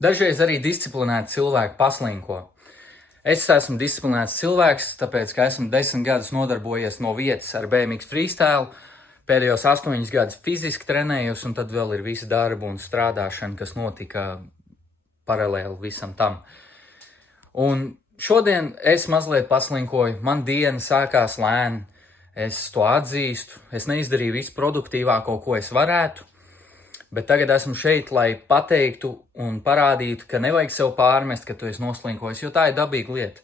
Dažreiz arī disciplinēti cilvēki paslinko. Es esmu disciplinēts cilvēks, tāpēc, ka esmu 10 gadus nodarbojies no vietas ar BMX freestyle, pēdējos 8 gadus fiziski trenējos, un tad vēl ir visa darba un strādāšana, kas notika paralēli visam tam. Un šodien es mazliet paslinkoju, man diena sākās lēni, es to atzīstu, es neizdarīju visu produktīvāko, ko es varētu, bet tagad esmu šeit, lai pateiktu un parādītu, ka nevajag sev pārmest, ka tu esi noslinkojis, jo tā ir dabīga lieta.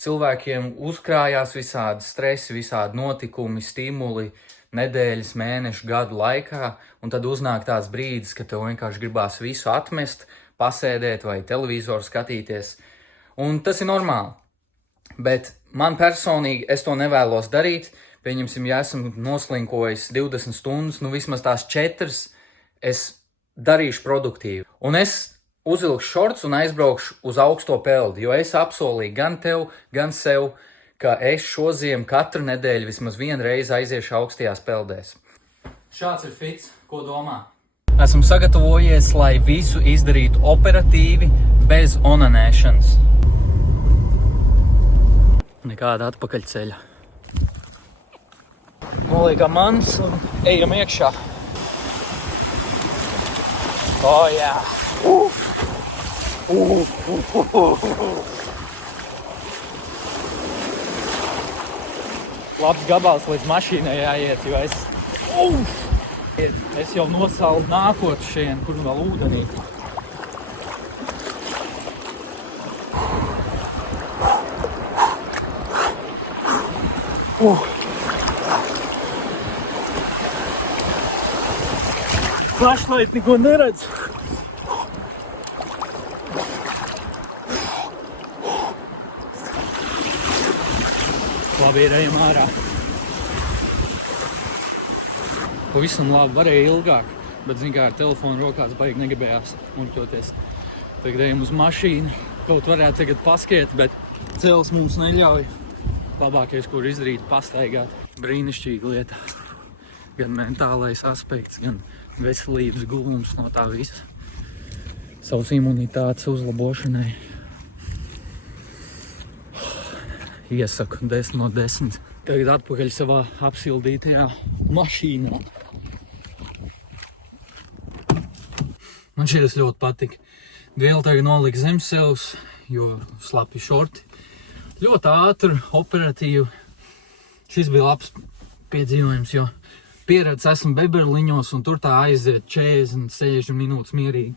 Cilvēkiem uzkrājās visādi stresi, visādi notikumi, stimuli, nedēļas, mēnešu, gadu laikā, un tad uznāk tāds brīdis, ka tev vienkārši gribās visu atmest, pasēdēt vai televizoru skatīties. Un tas ir normāli. Bet man personīgi es to nevēlos darīt. Pieņemsim, ja esmu noslinkojis 20 stundas, vismaz tās 4 es darīšu produktīvi. Un es uzvilkšu šorts un aizbraukšu uz augsto peldi, jo es apsolīju gan tev, gan sev, ka es šo ziemu katru nedēļu vismaz vienu reizi aiziešu augstajās peldēs. Šāds ir fits, ko domā? Esmu sagatavojies, lai visu izdarītu operatīvi, bez onanēšanas. Nekāda atpakaļceļa. Noliekam manis un ejam iekšā. Oh, jā! Labs gabals līdz mašīnai jāiet, jo es jau nosalu nākot šeit, kur vēl ūdenī. Flashlight neko neredz. Labi, ejam ārā. Pavisam labi, varēja ilgāk, bet, zin kā, ar telefonu rokās baigi negribējās muļķoties. Tagad ejam uz mašīnu, kaut varētu tagad paskiet, bet cels mums neļauj. Labākais, kur izdarīt, pastaigāt. Brīnišķīga lieta. Gan mentālais aspekts, gan veselības gūms no tā visa. Savas imunitātes uzlabošanai. Iesaku 10 no 10. Tagad atpakaļ savā apsildītajā mašīnā. Man šitas ļoti patika. Vēl tagad nolika zem sevs, jo slapi šorti. Ļoti ātri, operatīvi. Šis bija labs piedzīvojums, jo pieredze esmu Beberliņos, un tur tā aiziet 40-60 minūtes mierīgi.